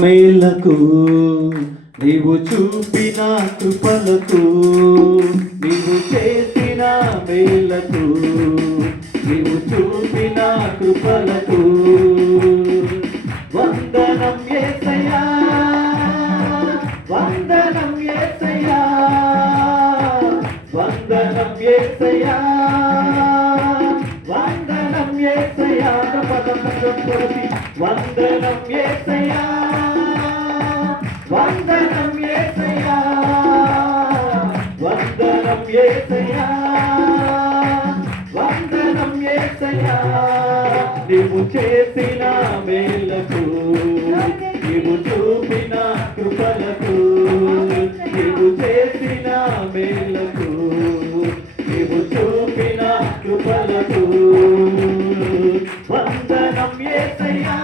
మేలకు నీవు చూపిన కృపలకు నీవు చేసిన మేలకు నీవు చూపిన కృపలకు వందనం యేసయ్యా వందనం యేసయ్యా వందనం యేసయ్యా వందనం యేసయ్యా వందనం యేసయ్యా వందనం యేసయ్యా వందనం యేసయ్యా వందనం యేసయ్యా నీవు చేసిన మేలకు నీవు చూపిన కృపలకు నీవు చేసిన మేలకు నీవు చూపిన కృపలకు వందనం యేసయ్యా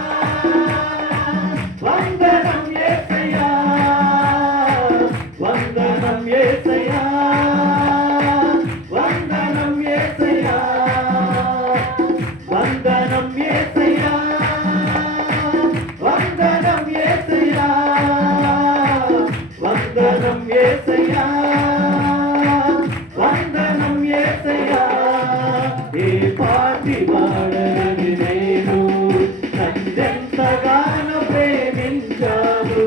వందనం యేసయ్యా వందనం యేసయ్యా వందనం యేసయ్యా వందనం యేసయ్యా వందనం యేసయ్యా వందనం యేసయ్యా వందనం యేసయ్యా ఏ పాటి వాడని నేను నన్నెంతగానో ప్రేమించావు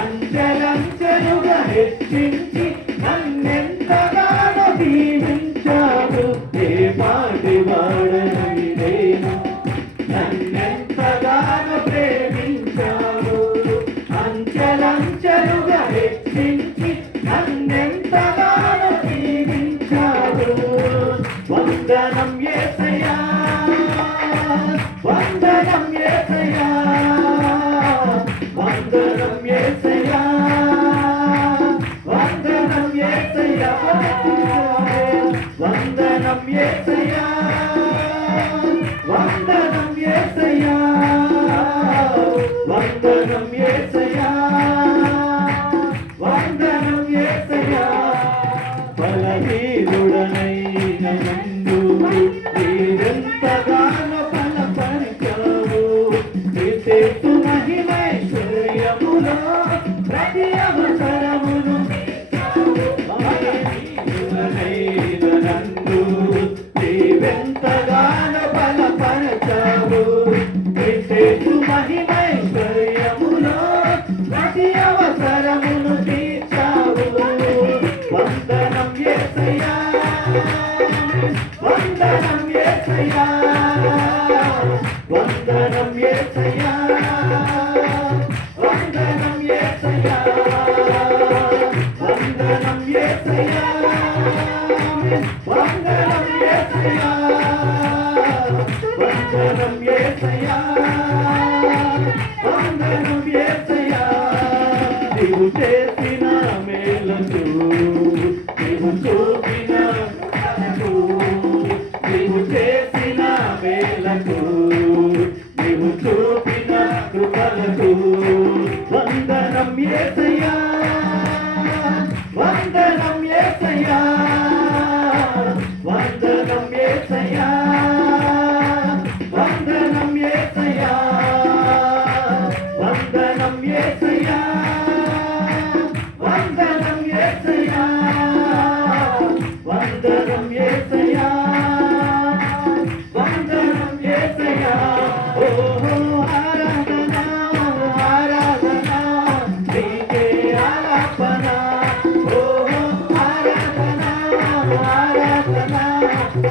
అంచెలంచెలుగా హెచ్చించి నన్నెంతగానో దీవించావు ఏ పాటి వాడని నేను నన్నెంతగానో ప్రేమించావు అంచెలంచెలుగా హెచ్చించి నన్నెంతగానో దీవించావు వందనం యేసయ్యా వందనం యేసయ్యా వందనం యేసయ్యా వందనం యేసయ్యా వందనం యేసయ్యా వందనం యేసయ్యా వందనం యేసయ్యా వందనం యేసయ్యా బలహీనుడనైన నన్ను నీవెంతగానో బలపరిచావు క్రీస్తు మహిమైశ్వర్యములో ప్రతి అవసరమును బలహీనుడనైన నన్ను నీవెంతగానో బలపరిచావు క్రీస్తు మహిమైశ్వర్యములో ప్రతి అవసరమును తీర్చావు వందనం యేసయ్యా వందనం యేసయ్యా వందనం యేసయ్యా వందనం యేసయ్యా వందనం యేసయ్యా వందనం యేసయ్యా వందనం యేసయ్యా వందనం యేసయ్యా నీవు చేసిన మేలకు నీవు చూపిన కృపలకు నీవు చేసిన మేలకు నీవు చూపిన కృపలకు వందనం యేసయ్యా వందనం యేసయ్యా వందనం యేసయ్యా వందనం యేసయ్యా వందనం యేసయ్యా వందనం యేసయ్యా వందనం యేసయ్యా వందనం యేసయ్యా ఓహో ఆరాధన ఆరాధన నీకే ఆలాపన ఓహో ఆరాధన ఆరాధన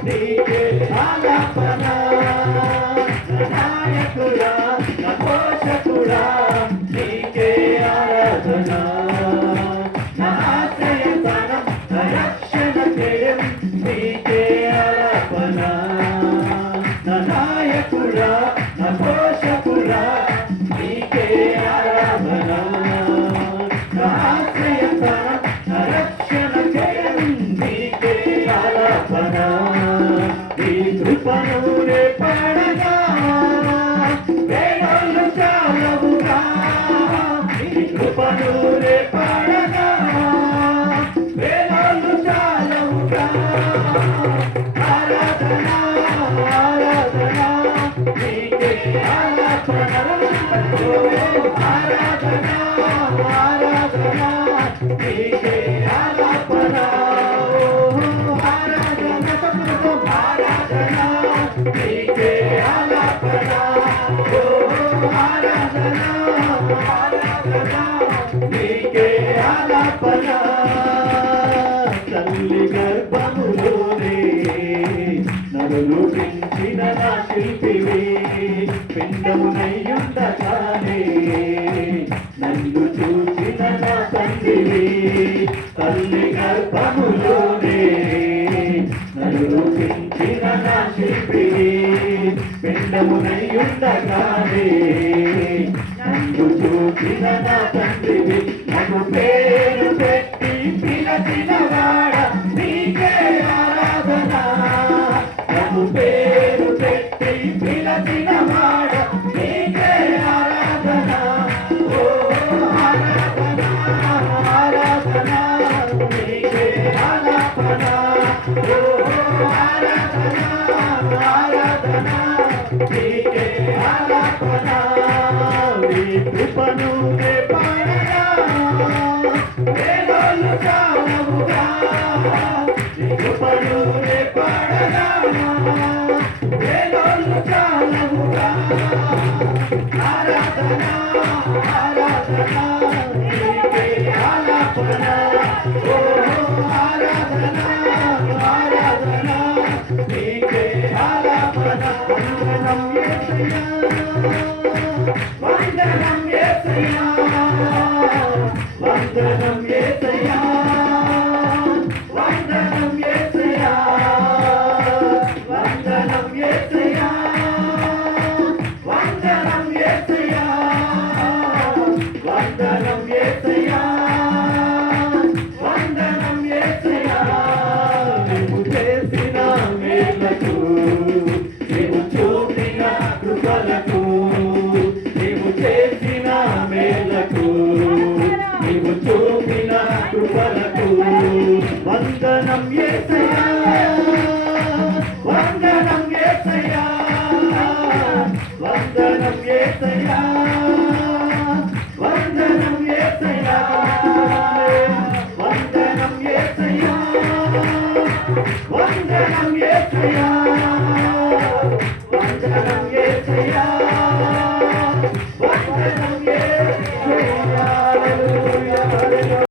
నీకే ఆలాపన నాయకుడా నా పోషకుడా నీకే ఆరాధన నా ఆశ్రయస్థానం నా రక్షణ ప్రియం నీకే ఆలాపన నా నాయకుడా నా పోషకుడా నీకే ఆరాధన నా ఆశ్రయస్థానం నా రక్షణ ప్రియం నీకే ఆలాపన నీ కృపను రే పడగా వేణులు చాలవుగా పిండమునయ్యుండగానే నన్ను చూసిన నా తండ్రివి తల్లి గర్భములోనే నన్ను రూపించిన నా శిల్పివి పిండమునయ్యుండగానే నన్ను చూసిన నా తండ్రివి నాకు పేరు పెట్టి పిలచిన వాడ నీకే ఆరాధన నాకు పేరు పెట్టి పిలచిన వాడ నీకే ఆరాధన ఓ ఆరాధన ఆరాధన నీకే ఆలాపన ఓ ఆరాధన ఆరాధన నీకే ఆలాపన నీ కృపను నే పాడగా వేదోలు చాలవుగా నీ కృపను నే పాడగా వేదోలు చాలవుగా ఆరాధన ఆరాధన నీకే ఆలాపన ఓ ఆరాధన ఆరాధన నీకే ఆలాపన వందనం యేసయ్యా వందనం యేసయ్యా వందనం యేసయ్యా వందనం యేసయ్యా వందనం యేసయ్యా వందనం యేసయ్యా వందనం యేసయ్యా